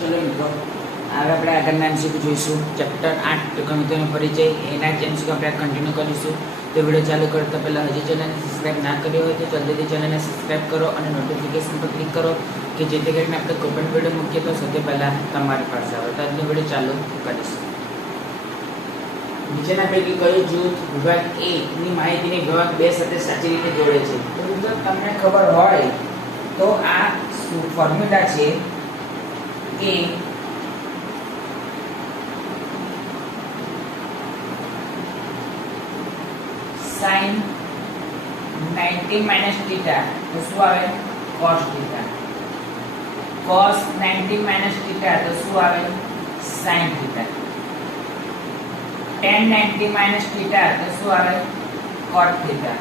ચલો મિત્રો, હવે આપણે આગળના એમસીક્યુ જોઈશું. ચેપ્ટર 8 ત્રિકોણમિતિનો પરિચય. એના જ એમસીક્યુ આપણે કન્ટિન્યુ કરીશું. તો વિડીયો ચાલુ કરતા પહેલાં હજી ચેનલને સબસ્ક્રાઈબ ના કરી હોય તો જલ્દીથી ચેનલને સબસ્ક્રાઈબ કરો અને નોટિફિકેશન પર ક્લિક કરો કે જેથી કરીને આપણે કોઈ પણ વિડીયો મૂકીએ તો સૌથી પહેલાં તમારી પાસે આવે. તો આજનો વિડીયો ચાલુ કરીશું. નીચેના પૈકી કયું જૂથ વિભાગ A ની માહિતીને વિભાગ 2 સાથે સાચી રીતે જોડે છે? તો મિત્રો તમને ખબર હોય તો આ ફોર્મ્યુલા છે કે sin 90 minus theta તો શું આવે? cos theta. cos 90 minus theta તો શું આવે? sin theta. tan 90 minus theta તો શું આવે? cot theta.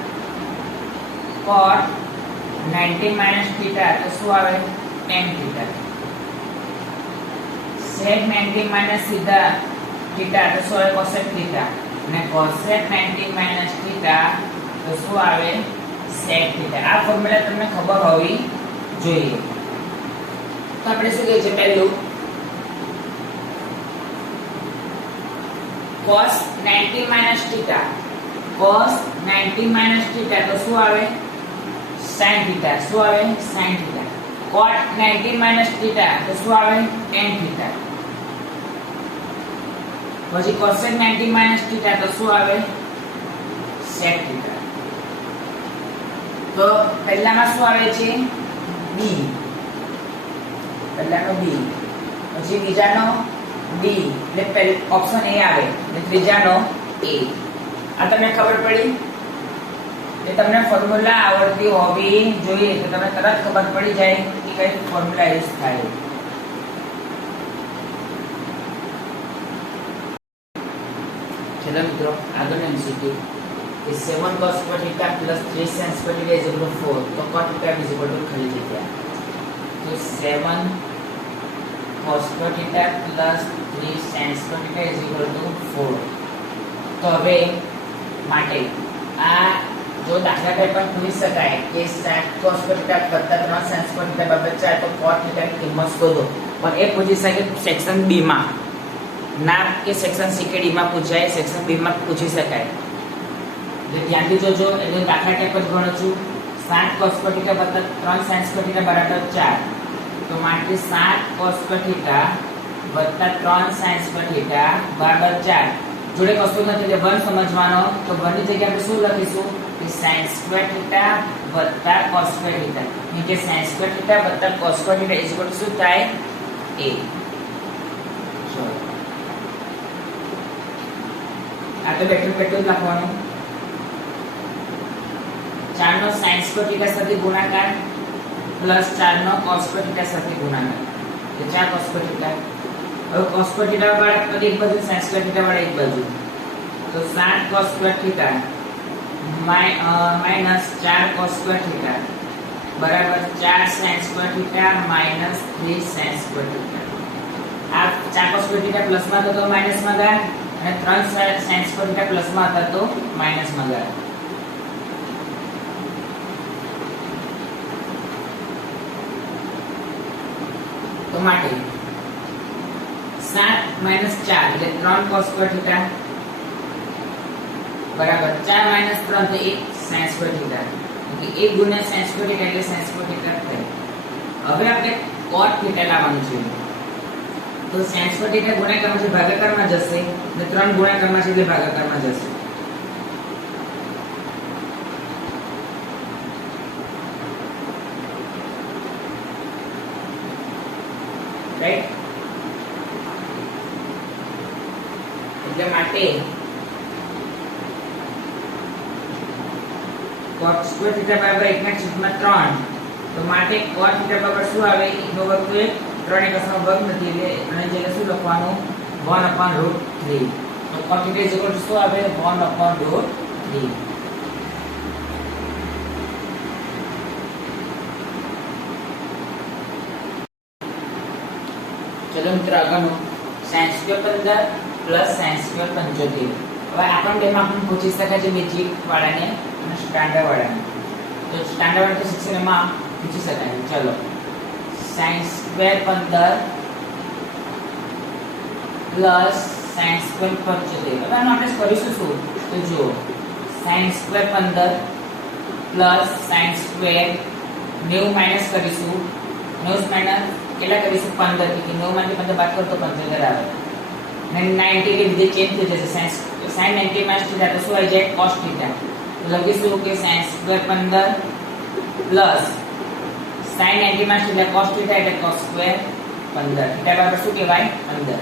cot 90 minus theta તો શું આવે? tan theta. sec 90 minus theta તો શું આવે? cosec theta. અને cosec 90 minus theta તો શું આવે? sec theta. આ ફોર્મ્યુલા તમને ખબર હોવી જોઈએ. તો આપણે શું કહે છે? પહેલું cos 90 minus theta. cos 90 minus theta તો શું આવે? sin theta. શું આવે? sin theta. cot 90 minus theta તો શું આવે? tan theta. પછી cosec 90 minus theta તો શું આવે? sec theta. તો પહેલામાં શું આવે છે? b. પહેલાનો b, પછી બીજાનો d, એટલે ઓપ્શન a આવે અને ત્રીજાનો a. આ તમને ખબર પડી? એ તમને ફોર્મ્યુલા આવડતી હોવી જોઈએ તો તમને તરત ખબર પડી જાય કે કઈ ફોર્મ્યુલા યુઝ થાય. ચલો મિત્રો, આગળનો એમસીક્યુ કે 7 cos square theta plus 3 sin square theta is equal to 4. તો cot theta is equal to ખાલી જગ્યા. તો 7 cos square theta plus 3 sin square theta is equal to 4. તો હવે માટે આ જો દાખલા ટાઈપ પણ પૂછી શકાય કે 7 cos square theta વત્તા 3 sin square theta બરાબર 4 તો cot theta ની કિંમત શોધો. પણ એ પૂછી શકે સેક્શન B માં, ના કે સેક્શન C કે D માં પૂછાય, સેક્શન B માં પૂછી શકાય. એટલે ધ્યાનથી જોજો. એટલે દાખલા ટાઈપ જ ગણું છું. 7 cos square theta વત્તા 3 sin square theta બરાબર 4. તો માટે 7 cos square theta વત્તા 3 sin square theta બરાબર 4. જોડે કશું નથી એટલે 1 સમજવાનો. તો 1 ની જગ્યાએ આપણે શું લખીશું કે sin square theta વત્તા cos square theta. એટલે sin square theta વત્તા cos square theta is equal to શું થાય? a. આ તો બેઠું લખવાનું. 4 નો sin square theta સાથે ગુણાકાર પ્લસ 4 નો cos square theta સાથે ગુણાકાર. તો 4 cos square theta. હવે cos square theta વાળા એક બાજુ, sin square theta વાળા એક બાજુ. તો 7 cos square theta minus 4 cos square theta બરાબર 4 sin square theta minus 3 sin square theta. આ 4 cos square theta પ્લસ માં તો માઈનસ માં ગયા અને 3 sin square theta પ્લસ માં હતા તો માઈનસ માં ગયા. તો માટે 7 minus 4 એટલે 3 cos square theta બરાબર 4 minus 3 તો 1 sin square theta. એટલે 1 ગુણ્યા sin square theta એટલે sin square theta થાય. હવે આપણે cot theta લાવવાનું છે. તો sin square theta ગુણાકારમાં છે ભાગાકારમાં જશે અને 3 ગુણાકારમાં છે એટલે ભાગાકારમાં જશે. રાઈટ? એટલે માટે cot square theta બરાબર 1/3. તો માટે cot theta બરાબર શું આવે? 1 નો વર્ગ તો 3 એકસનો વર્ગ નથી એટલે અને જેને શું લખવાનું? 1/√3. તો cot theta is equal to શું આવે? 1/√3. ચલો મિત્રો, આગળનું sin square 15 plus sin square 75. હવે આ પણ બેમાં આપણે પૂછી શકાય છે બેઝિક વાળાને અને સ્ટાન્ડર્ડ વાળાને. તો સ્ટાન્ડર્ડ વાળા તો 16 માં પૂછી શકાય. ચલો sin square 15 plus sin square 75. હવે આનો આપણે કરીશું શું? તો જો sin square 15 plus sin square 90 minus કરીશું. 90 માઈનસ કેટલા કરીશું? 15 થી 9 માંથી 15 બાદ કરો તો 75 આવે. અને 90 ની લીધે ચેન્જ થઈ જશે. sin 90 માઈનસ થીટા તો શું આવી જાય? cos theta. તો લખીશું કે sin square 15 plus sin 90 minus theta cos theta એટલે cos સ્ક્વેર 15. થીટા બરાબર શું કહેવાય? 15.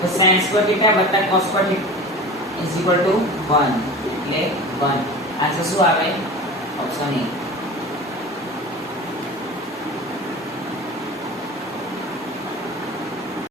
તો sin સ્ક્વેર થીટા વત્તા cos square theta is equal to 1 એટલે 1. આન્સર શું આવે? Option A.